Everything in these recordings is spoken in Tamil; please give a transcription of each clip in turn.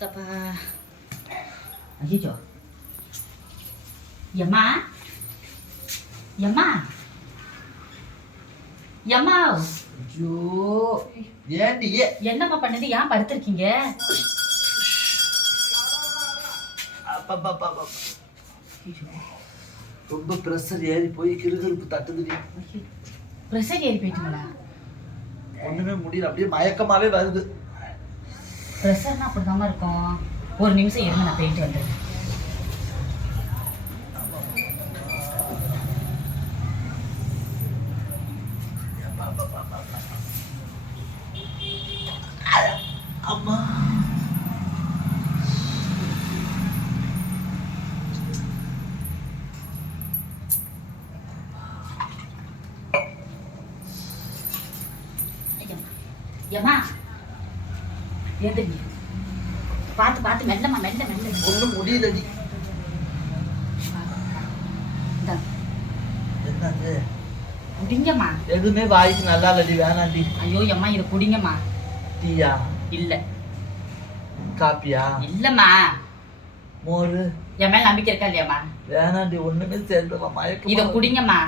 சப்பா ஐயோ எம்மா எம்மா எம்மா ஐயோ ஏன்டி என்னம்மா பண்ணுது? ஏன் படுத்திருக்கீங்க? ரொம்ப பிரஷர் ஏறி போய் கிறுகிறுப்பு தட்டுதுடி. பிரஷர் ஏறி போயிட்டுங்களா? ஒண்ணுமே முடியல, அப்படியே மயக்கமாவே வருது. பிரஷர்னா அப்படிதாம்மா இருக்கும். ஒரு நிமிஷம் இருங்க, நான் போயிட்டு வந்துடுறேன். அம்மா ஏம்மா எந்திரிங்க. பார்த்து பார்த்து மெல்லம்மா, மெல்ல மெல்ல. ஒண்ணும் முடியலடி. இந்தா என்னது? குடிங்கம்மா. எதுவுமே வாய்க்கு நல்லா இல்லடி, வேணாண்டி. ஐயோ அம்மா, இதை குடிங்கம்மா. டீயா? இல்ல. காப்பியா? இல்லம்மா. மோரு? என் மேல நம்பிக்கை இருக்கா இல்லையாம்மா? வேணாண்டி, ஒண்ணுமே சேர்ந்துமா. மயக்கம். இதை குடிங்கம்மா.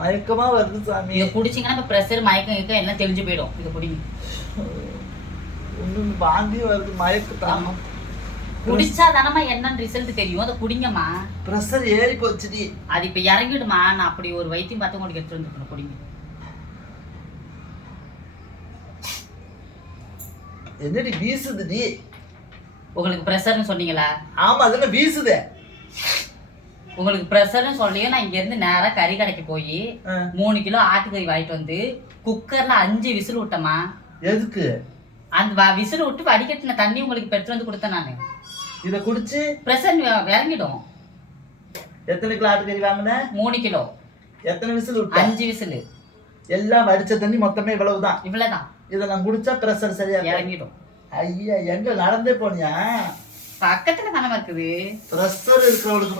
மயக்கமா வருது சாமி. இதை குடிச்சிங்கன்னா இப்போ ப்ரெஷர் மயக்கம் இருக்க எல்லாம் தெரிஞ்சு போயிடும். இதை குடிங்க. ஒண்ணு வாந்தி வருது, மயக்கம். குடிச்சா தானம்மா என்னன்னு ரிசல்ட் தெரியும். அதை குடிங்கம்மா. ப்ரெஷர் ஏறி போச்சுடி. அது இப்போ இறங்கிடுமா. நான் அப்படி ஒரு வைத்தியம் பார்த்து உங்களுக்கு எடுத்து வந்துருக்கணும். குடிங்க. என்னடி வீசுதுடி? உங்களுக்கு ப்ரெஷர்னு சொன்னீங்களா? ஆமா, அதெல்லாம் வீசுதே. உங்களுக்கு ப்ரெஷர்னு சொல்லியும் நான் இங்கேருந்து நேராக கறி கடைக்கு போய் 3 கிலோ ஆட்டுக்கறி வாங்கிட்டு வந்து குக்கரில் 5 விசில் விட்டம்மா. எதுக்கு? அந்த விசில் விட்டு வடிகட்டின தண்ணி உங்களுக்கு இப்போ எடுத்து வந்து கொடுத்தேன் நான். இதை குடிச்சு ப்ரெஷர் இறங்கிடும். எத்தனை கிலோ ஆட்டுக்கறி வாங்கின? 3 கிலோ. எத்தனை விசில் விட்ட? 5 விசில். எல்லாம் வடிச்ச தண்ணி மொத்தமே இவ்வளவுதான். இவ்வளவுதான். இதை நான் குடிச்சா ப்ரெஷர் சரியா இறங்கிடும். ஐயா, எங்க நடந்தே போனியா? பக்கத்துல தானே இருக்குது. ப்ரெஷர் இருக்கிறவளுக்கு